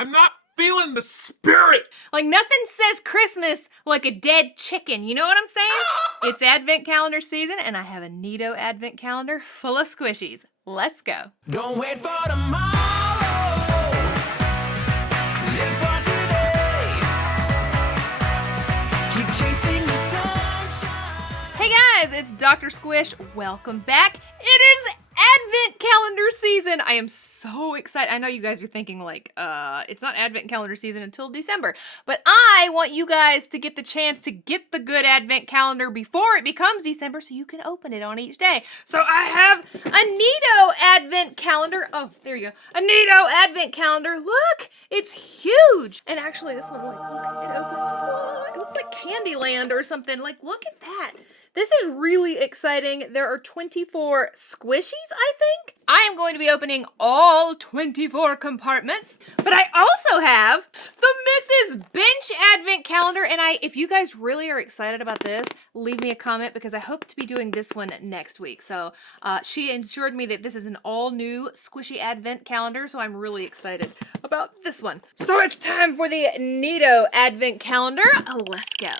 I'm not feeling the spirit. Like nothing says Christmas like a dead chicken. You know what I'm saying? It's Advent Calendar season, and I have a NeeDoh Advent Calendar full of squishies. Let's go. Don't wait for tomorrow. Live for today. Keep chasing the sunshine. Hey guys, it's Doctor Squish. Welcome back. It is Advent Calendar season. I am so excited. I know you guys are thinking like, it's not Advent Calendar season until December, but I want you guys to get the chance to get the good Advent Calendar before it becomes December so you can open it on each day. So I have a NeeDoh Advent Calendar. Oh, there you go. A NeeDoh Advent Calendar. Look, it's huge. And actually this one, like, look, it opens. Oh, it looks like Candyland or something. Like, look at that. This is really exciting. There are 24 squishies, I think. I am going to be opening all 24 compartments, but I also have the Mrs. Bench Advent Calendar, and if you guys really are excited about this, leave me a comment because I hope to be doing this one next week. So she assured me that this is an all-new squishy Advent Calendar, so I'm really excited about this one. So it's time for the NeeDoh Advent Calendar. Let's go.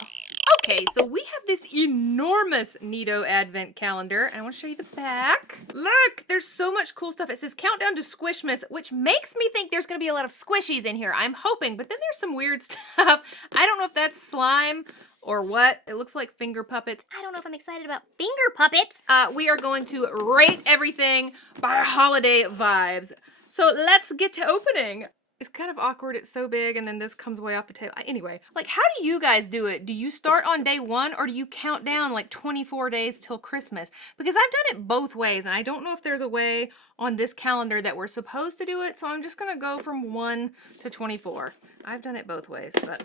Okay, so we have this enormous NeeDoh Advent Calendar, and I want to show you the back. Look, there's so much cool stuff. It says Countdown to Squishmas, which makes me think there's going to be a lot of squishies in here. I'm hoping, but then there's some weird stuff. I don't know if that's slime or what. It looks like finger puppets. I don't know if I'm excited about finger puppets. We are going to rate everything by holiday vibes. So let's get to opening. It's kind of awkward. It's so big, and then this comes way off the table. Anyway, like, how do you guys do it? Do you start on day 1, or do you count down like 24 days till Christmas? Because I've done it both ways, and I don't know if there's a way on this calendar that we're supposed to do it, so I'm just gonna go from 1 to 24. I've done it both ways, but...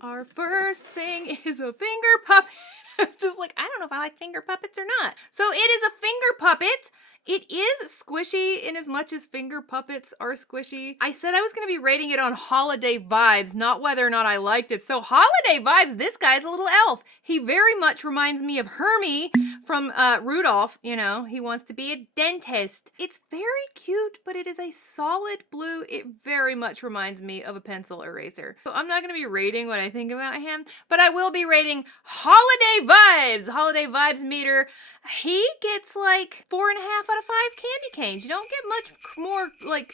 Our first thing is a finger puppet. It's just like, I don't know if I like finger puppets or not. So it is a finger puppet. It is squishy in as much as finger puppets are squishy. I said I was going to be rating it on holiday vibes, not whether or not I liked it. So holiday vibes, this guy's a little elf. He very much reminds me of Hermie from Rudolph. You know, he wants to be a dentist. It's very cute, but it is a solid blue. It very much reminds me of a pencil eraser. So I'm not going to be rating what I think about him, but I will be rating holiday vibes. The holiday vibes meter, he gets like 4.5 out of 5 candy canes. You don't get much more like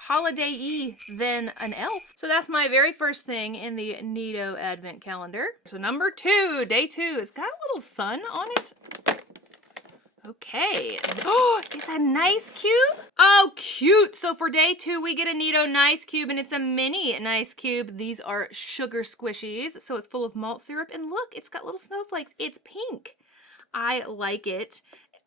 holiday-y than an elf. So that's my very first thing in the NeeDoh Advent Calendar. So number 2, day 2. It's got a little sun on it. Okay. Oh, it's a nice cube. Oh, cute. So for day 2, we get a NeeDoh Nice Cube, and it's a mini Nice Cube. These are sugar squishies. So it's full of malt syrup, and look, it's got little snowflakes. It's pink. I like it.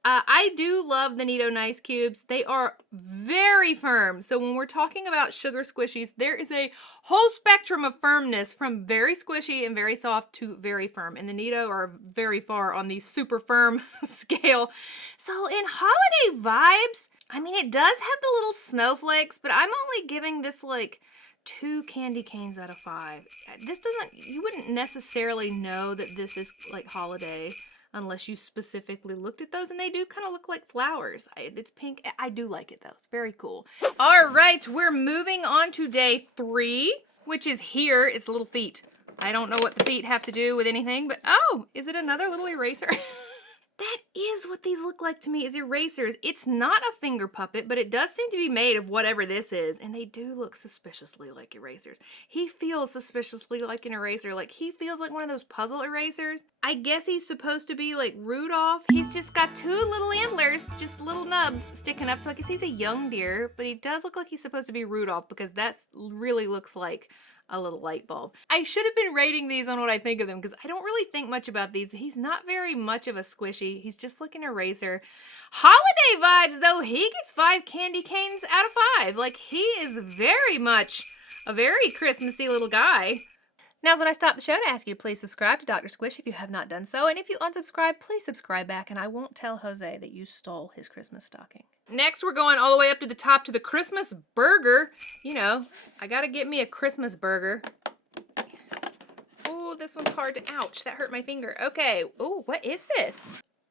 I do love the NeeDoh Nice Cubes. They are very firm. So when we're talking about sugar squishies, there is a whole spectrum of firmness from very squishy and very soft to very firm. And the NeeDoh are very far on the super firm scale. So in holiday vibes, I mean, it does have the little snowflakes, but I'm only giving this like 2 candy canes out of 5. This doesn't, you wouldn't necessarily know that this is like holiday unless you specifically looked at those, and they do kind of look like flowers. It's pink. I do like it though. It's very cool. All right, we're moving on to day 3, which is here. It's little feet. I don't know what the feet have to do with anything, but oh, is it another little eraser? That is what these look like to me, is erasers. It's not a finger puppet, but it does seem to be made of whatever this is, and they do look suspiciously like erasers. He feels suspiciously like an eraser, like he feels like one of those puzzle erasers. I guess he's supposed to be like Rudolph. He's just got 2 little antlers, just little nubs sticking up, so I guess he's a young deer, but he does look like he's supposed to be Rudolph because that really looks like a little light bulb. I should have been rating these on what I think of them because I don't really think much about these. He's not very much of a squishy. He's just like an eraser. Holiday vibes though, he gets 5 candy canes out of 5. Like, he is very much a very Christmassy little guy. Now's when I stop the show to ask you to please subscribe to Dr. Squish if you have not done so, and if you unsubscribe, please subscribe back, and I won't tell Jose that you stole his Christmas stocking. Next, we're going all the way up to the top to the Christmas burger. You know, I gotta get me a Christmas burger. Oh, this one's hard to, ouch, that hurt my finger. Okay, oh, what is this?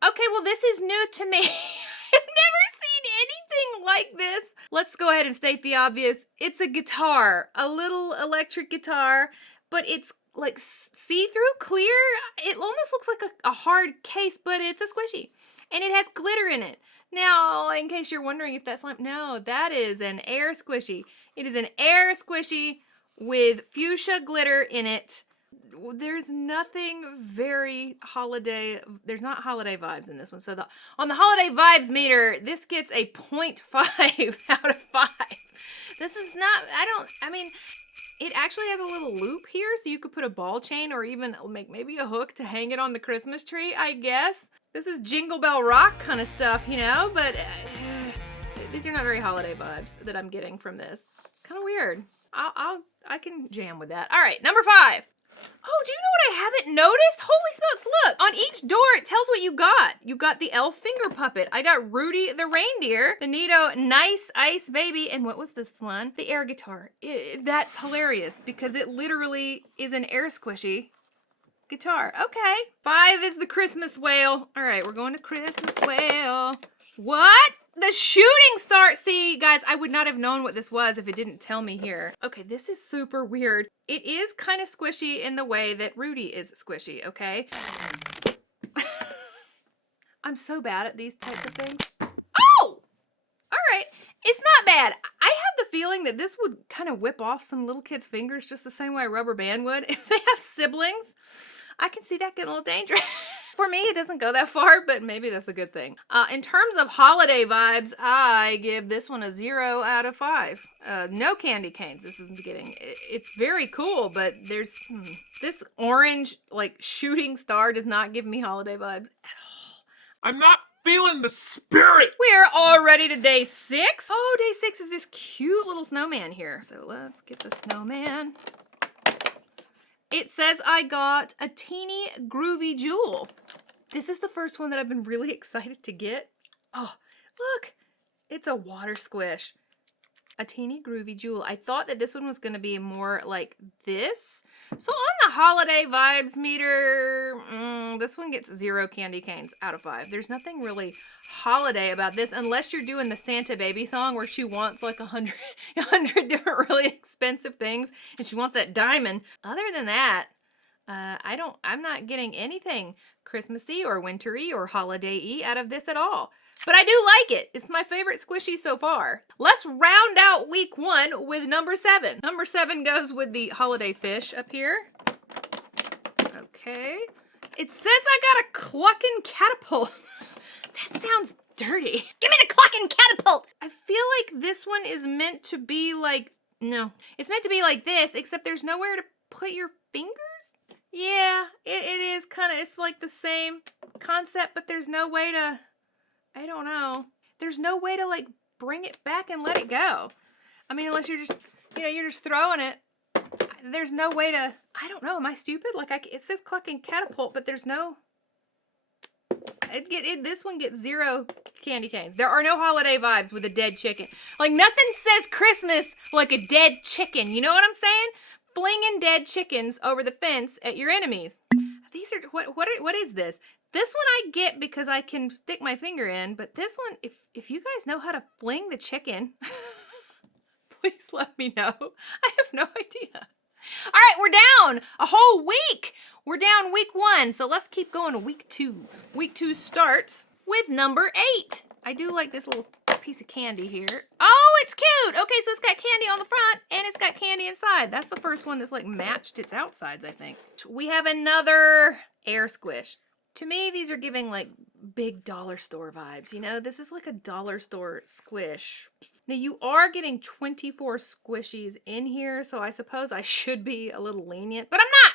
Okay, well, this is new to me. I've never seen anything like this. Let's go ahead and state the obvious. It's a guitar, a little electric guitar, but it's like see-through clear. It almost looks like a hard case, but it's a squishy. And it has glitter in it. Now, in case you're wondering if that's slime, no, that is an air squishy. It is an air squishy with fuchsia glitter in it. There's nothing very holiday, there's not holiday vibes in this one. So on the holiday vibes meter, this gets a 0.5 out of 5. This is not, I mean, it actually has a little loop here, so you could put a ball chain or even make maybe a hook to hang it on the Christmas tree, I guess. This is Jingle Bell Rock kind of stuff, you know, but these are not very holiday vibes that I'm getting from this. Kind of weird. I can jam with that. All right, number 5. Oh, do you know what I haven't noticed? Holy smokes, look. On each door, it tells what you got. You got the elf finger puppet. I got Rudy the reindeer, the NeeDoh Nice Ice Baby, and what was this one? The air guitar. That's hilarious because it literally is an air squishy guitar. Okay. 5 is the Christmas whale. All right, we're going to Christmas whale. What? The shooting star. See, guys, I would not have known what this was if it didn't tell me here. Okay, this is super weird. It is kind of squishy in the way that Rudy is squishy, okay? I'm so bad at these types of things. Oh! All right. It's not bad. I have the feeling that this would kind of whip off some little kid's fingers just the same way a rubber band would. If they have siblings, I can see that getting a little dangerous. For me, it doesn't go that far, but maybe that's a good thing. In terms of holiday vibes, I give this one a 0 out of 5. No candy canes. This is getting. It's very cool, but there's this orange like shooting star does not give me holiday vibes at all. I'm not feeling the spirit. We're already to day 6. Oh, day 6 is this cute little snowman here. So let's get the snowman. It says I got a teeny groovy jewel. This is the first one that I've been really excited to get. Oh, look, it's a water squish. A teeny groovy jewel. I thought that this one was going to be more like this. So on the holiday vibes meter, this one gets 0 candy canes out of 5. There's nothing really holiday about this unless you're doing the Santa baby song where she wants like 100 different really expensive things and she wants that diamond. Other than that, I'm not getting anything Christmassy or wintry or holiday-y out of this at all. But I do like it. It's my favorite squishy so far. Let's round out week 1 with number 7. Number 7 goes with the holiday fish up here. Okay. It says I got a clucking catapult. That sounds dirty. Give me the clucking catapult! I feel like this one is meant to be like, no. It's meant to be like this, except there's nowhere to put your fingers? Yeah, it is kind of, it's like the same concept, but there's no way to, I don't know. There's no way to like bring it back and let it go. I mean, unless you're just, you're just throwing it. There's no way to, I don't know. Am I stupid? Like it says clucking catapult, but there's no, this one gets 0 candy canes. There are no holiday vibes with a dead chicken. Like nothing says Christmas like a dead chicken. You know what I'm saying? Flinging dead chickens over the fence at your enemies. These are, what is this? This one I get because I can stick my finger in, but this one, if you guys know how to fling the chicken, please let me know. I have no idea. All right, we're down a whole week. We're down week 1, so let's keep going to week 2. Week 2 starts with number 8. I do like this little piece of candy here. Oh, it's cute. Okay, so it's got candy on the front and it's got candy inside. That's the first one that's like matched its outsides, I think. We have another air squish. To me, these are giving like big dollar store vibes, This is like a dollar store squish. Now, you are getting 24 squishies in here, so I suppose I should be a little lenient, but I'm not.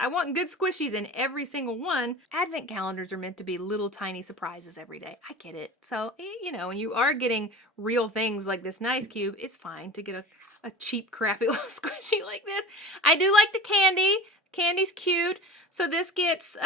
I want good squishies in every single one. Advent calendars are meant to be little tiny surprises every day. I get it. So, when you are getting real things like this nice cube, it's fine to get a cheap, crappy little squishy like this. I do like the candy. Candy's cute. So this gets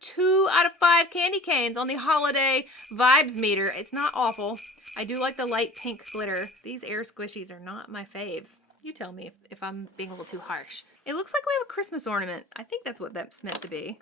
2 out of 5 candy canes on the holiday vibes meter. It's not awful. I do like the light pink glitter. These air squishies are not my faves. You tell me if I'm being a little too harsh. It looks like we have a Christmas ornament. I think that's what that's meant to be.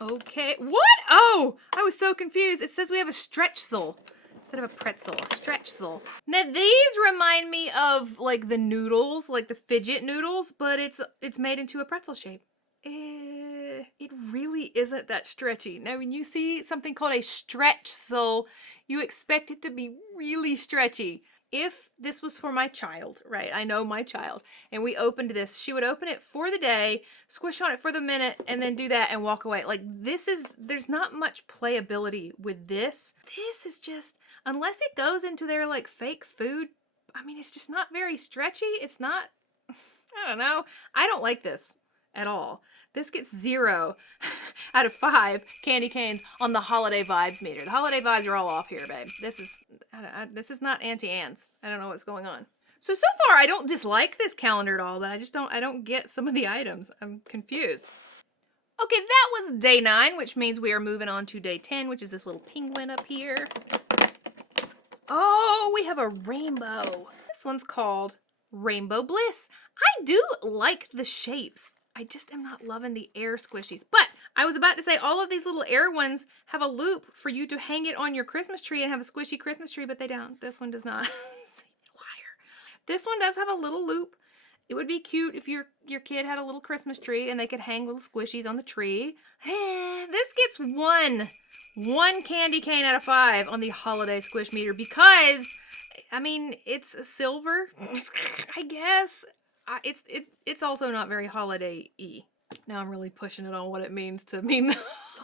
Okay. What? Oh, I was so confused. It says we have a stretch soul. instead of a pretzel, a stretchzel. Now these remind me of like the noodles, like the fidget noodles, but it's made into a pretzel shape. It really isn't that stretchy. Now when you see something called a stretchzel, you expect it to be really stretchy. If this was for my child, right? I know my child, and we opened this, she would open it for the day, squish on it for the minute, and then do that and walk away. Like there's not much playability with this. This is just, unless it goes into their like fake food, I mean, it's just not very stretchy. It's not, I don't know. I don't like this at all. This gets 0 out of 5 candy canes on the holiday vibes meter. The holiday vibes are all off here, babe. This is not Auntie Anne's. I don't know what's going on. So far I don't dislike this calendar at all, but I don't get some of the items. I'm confused. Okay, that was day 9, which means we are moving on to day 10, which is this little penguin up here. Oh, we have a rainbow. This one's called Rainbow Bliss. I do like the shapes. I just am not loving the air squishies. But I was about to say all of these little air ones have a loop for you to hang it on your Christmas tree and have a squishy Christmas tree, but they don't. This one does not. Liar. This one does have a little loop. It would be cute if your kid had a little Christmas tree and they could hang little squishies on the tree. This gets one candy cane out of 5 on the holiday squish meter because, I mean, it's silver, I guess. It's also not very holiday-y. Now I'm really pushing it on what it means to mean the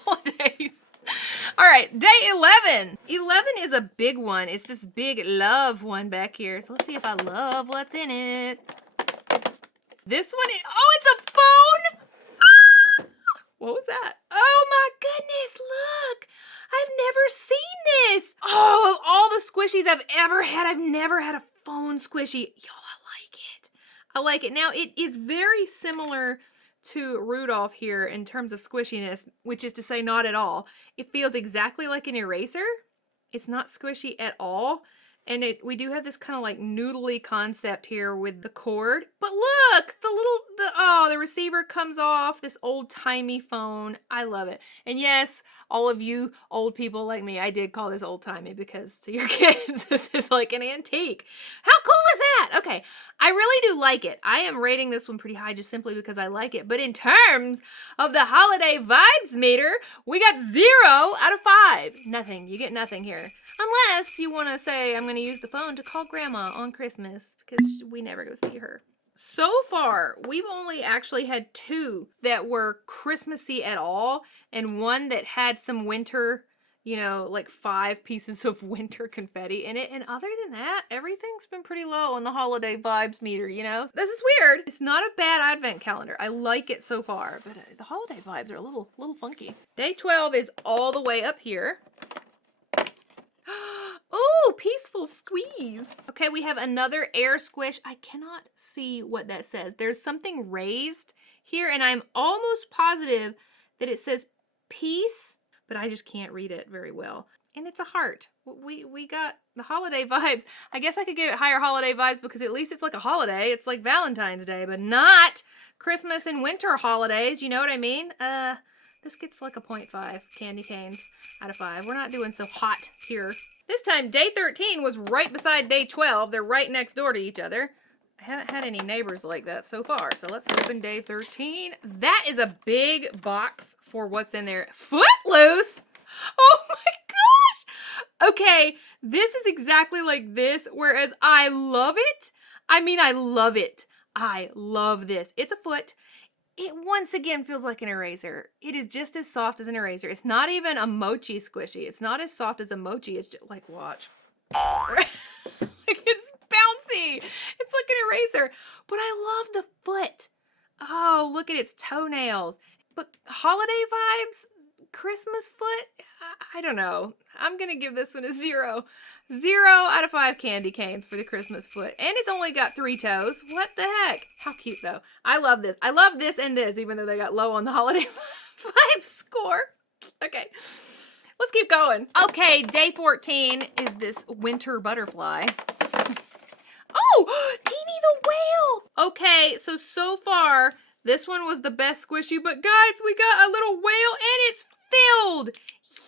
holidays. All right, day 11. 11 is a big one. It's this big love one back here. So let's see if I love what's in it. This one is, oh, it's a phone. What was that? Oh my goodness, look. I've never seen this. Oh, of all the squishies I've ever had, I've never had a phone squishy. Y'all, I like it. Now, it is very similar to Rudolph here in terms of squishiness, which is to say not at all. It feels exactly like an eraser. It's not squishy at all. And we do have this kind of like noodly concept here with the cord. But look, the receiver comes off, this old-timey phone. I love it. And yes, all of you old people like me, I did call this old-timey because to your kids, this is like an antique. How cool is that? Okay, I really do like it. I am rating this one pretty high just simply because I like it. But in terms of the holiday vibes meter, we got 0 out of 5. Nothing. You get nothing here. Unless you want to say, I'm going to use the phone to call Grandma on Christmas because we never go see her. So far, we've only actually had 2 that were Christmassy at all, and one that had some winter, you know, like 5 pieces of winter confetti in it. And other than that, everything's been pretty low on the holiday vibes meter, you know? This is weird. It's not a bad advent calendar. I like it so far, but the holiday vibes are a little funky. Day 12 is all the way up here. Ooh, peaceful squeeze. Okay, we have another air squish. I cannot see what that says. There's something raised here, and I'm almost positive that it says peace, but I just can't read it very well. And it's a heart. We got the holiday vibes. I guess I could give it higher holiday vibes because at least it's like a holiday. It's like Valentine's Day, but not Christmas and winter holidays. You know what I mean? This gets like a 0.5 candy canes out of 5. We're not doing so hot here. This time, day 13 was right beside day 12. They're right next door to each other. I haven't had any neighbors like that so far. So let's open day 13. That is a big box for what's in there. Footloose? Oh my gosh! Okay, this is exactly like this, whereas I love it. I mean, I love it. I love this. It's a foot. It once again feels like an eraser. It is just as soft as an eraser. It's not even a mochi squishy. It's not as soft as a mochi. It's just like, watch. Like it's bouncy. It's like an eraser. But I love the foot. Oh, look at its toenails. But holiday vibes, Christmas foot, I don't know. I'm going to give this one a 0. 0 out of 5 candy canes for the Christmas foot. And it's only got 3 toes. What the heck? How cute, though. I love this. I love this and this, even though they got low on the holiday vibe score. Okay. Let's keep going. Okay, day 14 is this winter butterfly. Oh, Teeny the whale. Okay, so far, this one was the best squishy, but guys, we got a little whale and it's filled.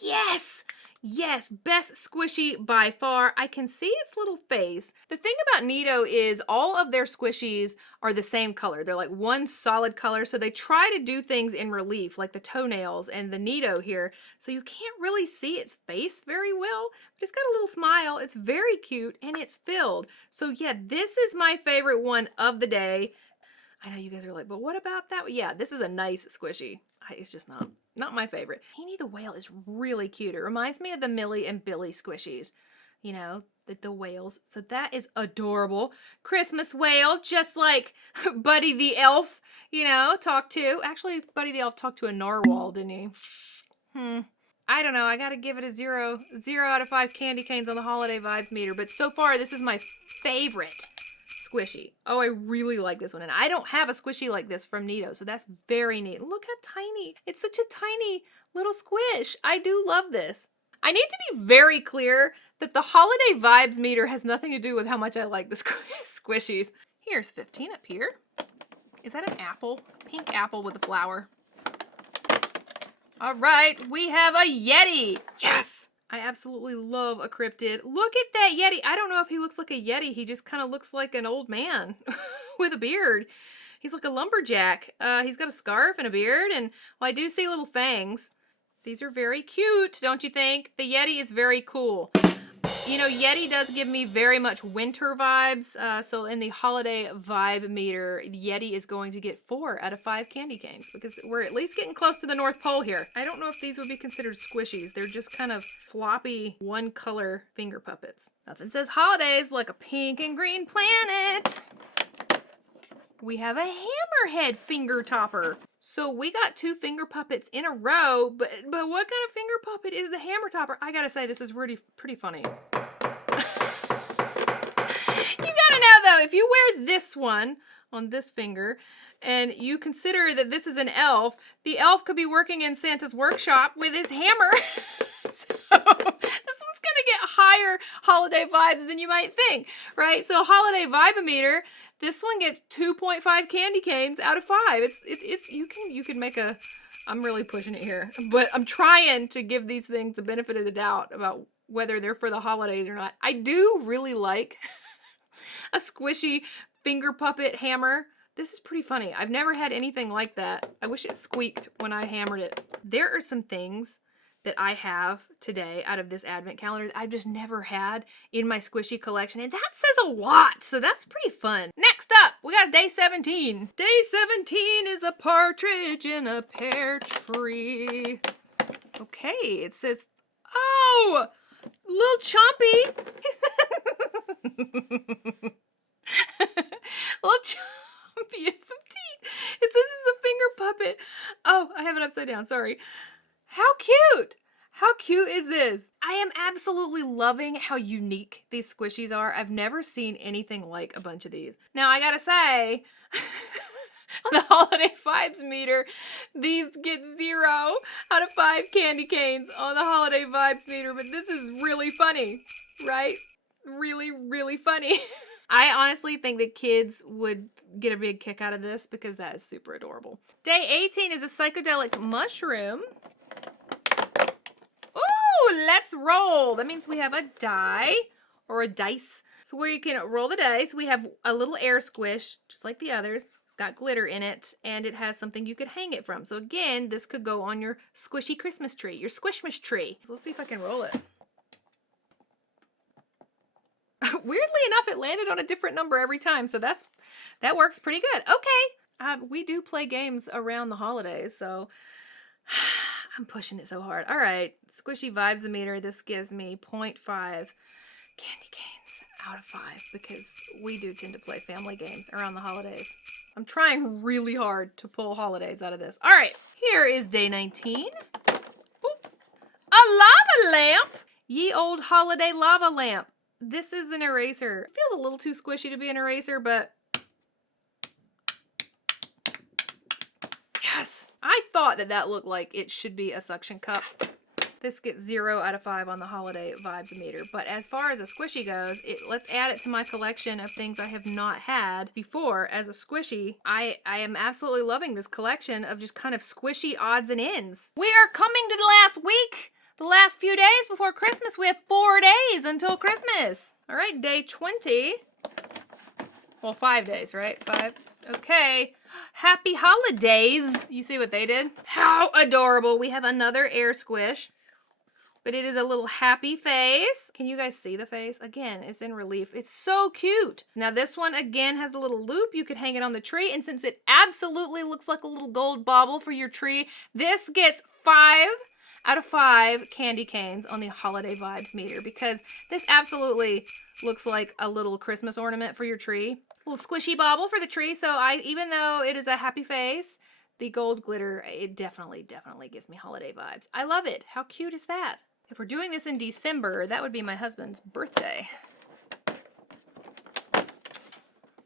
Yes. Yes, best squishy by far. I can see its little face. The thing about NeeDoh is all of their squishies are the same color. They're like one solid color, so they try to do things in relief, like the toenails and the NeeDoh here, so you can't really see its face very well, but it's got a little smile. It's very cute, and it's filled. So yeah, this is my favorite one of the day. I know you guys are like, but what about that? Yeah, this is a nice squishy. It's just not my favorite. Teeny the whale is really cute. It reminds me of the Millie and Billy squishies. You know, the whales. So that is adorable. Christmas whale, just like Buddy the Elf, you know, talked to. Actually, Buddy the Elf talked to a narwhal, didn't he? I don't know. I gotta give it a 0 out of 5 candy canes on the holiday vibes meter. But so far, this is my favorite squishy. Oh, I really like this one. And I don't have a squishy like this from NeeDoh, so that's very neat. Look how tiny. It's such a tiny little squish. I do love this. I need to be very clear that the holiday vibes meter has nothing to do with how much I like the squishies. Here's 15 up here. Is that an apple? Pink apple with a flower. All right, we have a Yeti. Yes! I absolutely love a cryptid. Look at that Yeti. I don't know if he looks like a Yeti. He just kind of looks like an old man with a beard. He's like a lumberjack. He's got a scarf and a beard, and well, I do see little fangs. These are very cute, don't you think? The Yeti is very cool. You know, Yeti does give me very much winter vibes. So in the holiday vibe meter, Yeti is going to get 4 out of 5 candy canes because we're at least getting close to the North Pole here. I don't know if these would be considered squishies. They're just kind of floppy, one color finger puppets. Nothing says holidays like a pink and green planet. We have a hammerhead finger topper. So we got 2 finger puppets in a row, but what kind of finger puppet is the hammer topper? I gotta say, this is pretty funny. You gotta know though, if you wear this one on this finger and you consider that this is an elf, the elf could be working in Santa's workshop with his hammer. So this one's gonna get higher holiday vibes than you might think, right? So holiday vibe-o-meter, this one gets 2.5 candy canes out of 5. It's you can make a, I'm really pushing it here, but I'm trying to give these things the benefit of the doubt about whether they're for the holidays or not. I do really like a squishy finger puppet hammer. This is pretty funny. I've never had anything like that. I wish it squeaked when I hammered it. There are some things that I have today out of this advent calendar that I've just never had in my squishy collection, and that says a lot, so that's pretty fun. Next up, we got day 17. Day 17 is a partridge in a pear tree. Okay, it says, oh, little Chompy. Little Chompy has some teeth. It says it's a finger puppet. Oh, I have it upside down, sorry. How cute! How cute is this? I am absolutely loving how unique these squishies are. I've never seen anything like a bunch of these. Now, I gotta say, on the holiday vibes meter, these get 0 out of 5 candy canes on the holiday vibes meter, but this is really funny, right? Really, really funny. I honestly think that kids would get a big kick out of this because that is super adorable. Day 18 is a psychedelic mushroom. Ooh, let's roll. That means we have a die or a dice. So where you can roll the dice, we have a little air squish, just like the others. It's got glitter in it, and it has something you could hang it from. So again, this could go on your squishy Christmas tree, your Squishmas tree. So let's see if I can roll it. Weirdly enough, it landed on a different number every time, so that works pretty good. Okay, we do play games around the holidays, so I'm pushing it so hard. All right, squishy vibes-o-meter. This gives me 0.5 candy canes out of 5 because we do tend to play family games around the holidays. I'm trying really hard to pull holidays out of this. All right, here is day 19. Boop. A lava lamp. Ye old holiday lava lamp. This is an eraser. It feels a little too squishy to be an eraser, but yes! I thought that looked like it should be a suction cup. This gets 0 out of 5 on the holiday vibes meter. But as far as a squishy goes, let's add it to my collection of things I have not had before as a squishy. I am absolutely loving this collection of just kind of squishy odds and ends. We are coming to the last week. The last few days before Christmas, we have 4 days until Christmas. All right, day 20. Well, 5 days, right? 5. Okay. Happy holidays. You see what they did? How adorable. We have another air squish, but it is a little happy face. Can you guys see the face? Again, it's in relief. It's so cute. Now this one again has a little loop. You could hang it on the tree, and since it absolutely looks like a little gold bauble for your tree, this gets 5 out of 5 candy canes on the holiday vibes meter because this absolutely looks like a little Christmas ornament for your tree. A little squishy bauble for the tree. So even though it is a happy face, the gold glitter, it definitely gives me holiday vibes. I love it. How cute is that? If we're doing this in December, that would be my husband's birthday.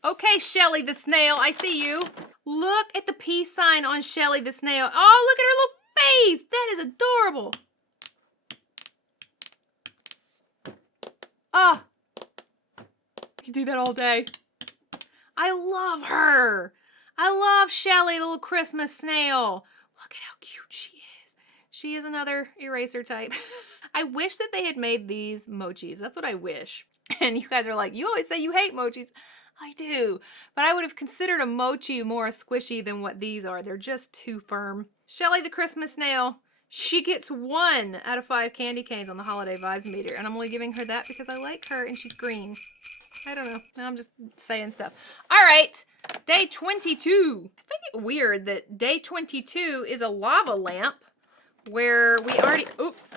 Okay, Shelly the snail, I see you. Look at the peace sign on Shelly the snail. Oh, look at her little face. That is adorable. Oh, you do that all day. I love her. I love Shelly, the little Christmas snail. Look at how cute she is. She is another eraser type. I wish that they had made these mochis. That's what I wish. And you guys are like, you always say you hate mochis. I do. But I would have considered a mochi more squishy than what these are. They're just too firm. Shelly the Christmas snail. She gets 1 out of 5 candy canes on the holiday vibes meter. And I'm only giving her that because I like her and she's green. I don't know. I'm just saying stuff. All right. Day 22. I find it weird that day 22 is a lava lamp where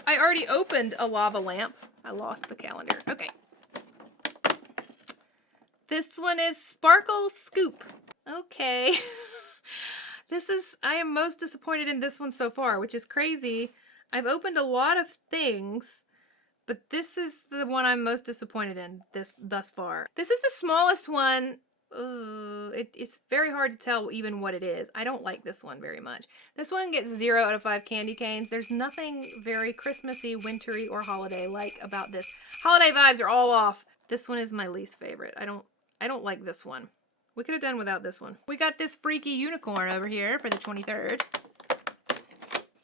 I already opened a lava lamp. I lost the calendar. Okay. This one is Sparkle Scoop. Okay. I am most disappointed in this one so far, which is crazy. I've opened a lot of things, but this is the one I'm most disappointed in thus far. This is the smallest one. It's very hard to tell even what it is. I don't like this one very much. This one gets 0 out of 5 candy canes. There's nothing very Christmassy, wintry, or holiday-like about this. Holiday vibes are all off. This one is my least favorite. I don't like this one. We could have done without this one. We got this freaky unicorn over here for the 23rd.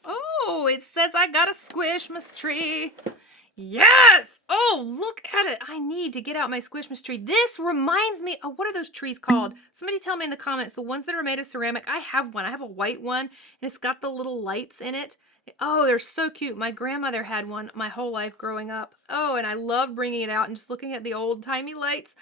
Oh, it says I got a Squishmas tree. Yes! Oh, look at it. I need to get out my Squishmas tree. This reminds me of, what are those trees called? Somebody tell me in the comments, the ones that are made of ceramic. I have one. I have a white one, and it's got the little lights in it. Oh, they're so cute. My grandmother had one my whole life growing up. Oh, and I love bringing it out and just looking at the old-timey lights.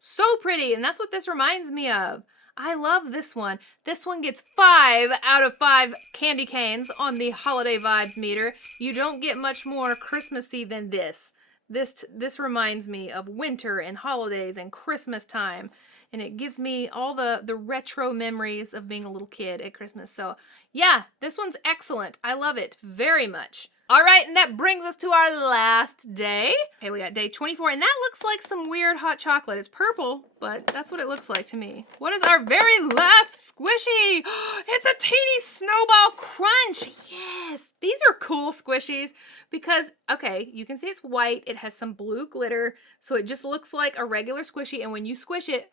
So pretty, and that's what this reminds me of. I love this one. This one gets 5 out of 5 candy canes on the holiday vibes meter. You don't get much more Christmassy than this. This reminds me of winter and holidays and Christmas time. And it gives me all the retro memories of being a little kid at Christmas. So yeah, this one's excellent. I love it very much. All right, and that brings us to our last day. Okay, we got day 24, and that looks like some weird hot chocolate. It's purple, but that's what it looks like to me. What is our very last squishy? It's a teeny snowball crunch. Yes, these are cool squishies because, okay, you can see it's white. It has some blue glitter, so it just looks like a regular squishy, and when you squish it,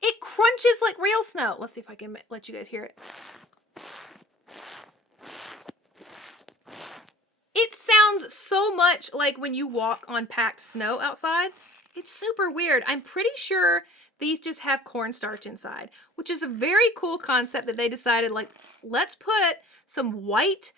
it crunches like real snow. Let's see if I can let you guys hear it. It sounds so much like when you walk on packed snow outside. It's super weird. I'm pretty sure these just have cornstarch inside, which is a very cool concept that they decided, like, let's put some white,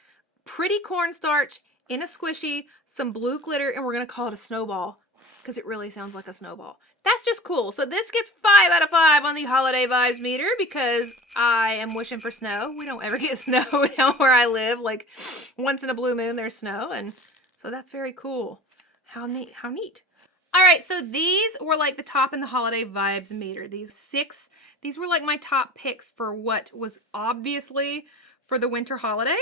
pretty cornstarch in a squishy, some blue glitter, and we're going to call it a snowball because it really sounds like a snowball. That's just cool. So this gets 5 out of 5 on the holiday vibes meter because I am wishing for snow. We don't ever get snow down where I live. Like once in a blue moon, there's snow. And so that's very cool. How neat. How neat. All right. So these were like the top in the holiday vibes meter. These were like my top picks for what was obviously for the winter holidays.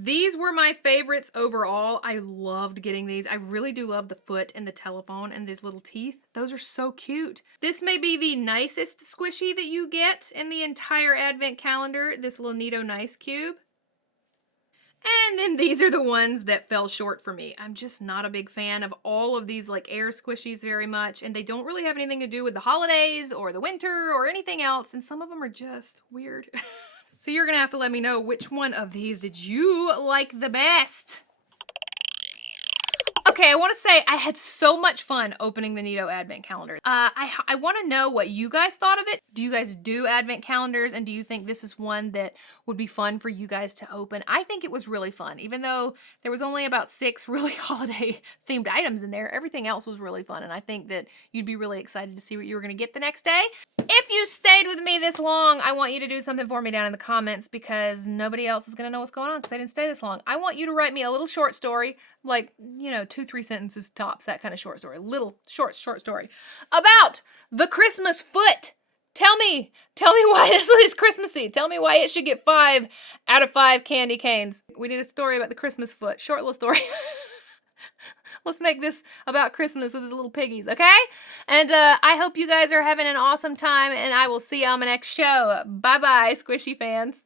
These were my favorites overall. I loved getting these. I really do love the foot and the telephone and these little teeth. Those are so cute. This may be the nicest squishy that you get in the entire advent calendar, this little NeeDoh Nice Cube. And then these are the ones that fell short for me. I'm just not a big fan of all of these like air squishies very much, and they don't really have anything to do with the holidays or the winter or anything else, and some of them are just weird. So you're gonna have to let me know which one of these did you like the best. Okay, I want to say I had so much fun opening the NeeDoh Advent Calendar. I want to know what you guys thought of it. Do you guys do Advent calendars, and do you think this is one that would be fun for you guys to open? I think it was really fun, even though there was only about 6 really holiday themed items in there. Everything else was really fun, and I think that you'd be really excited to see what you were going to get the next day. If you stayed with me this long, I want you to do something for me down in the comments, because nobody else is going to know what's going on because I didn't stay this long. I want you to write me a little short story, like, you know, 2-3 sentences tops, that kind of short story. Little short story about the Christmas foot. Tell me why this is Christmassy. Tell me why it should get 5 out of 5 candy canes. We need a story about the Christmas foot. Short little story. Let's make this about Christmas with his little piggies, okay? And I hope you guys are having an awesome time, and I will see you on my next show. Bye-bye, Squishy fans.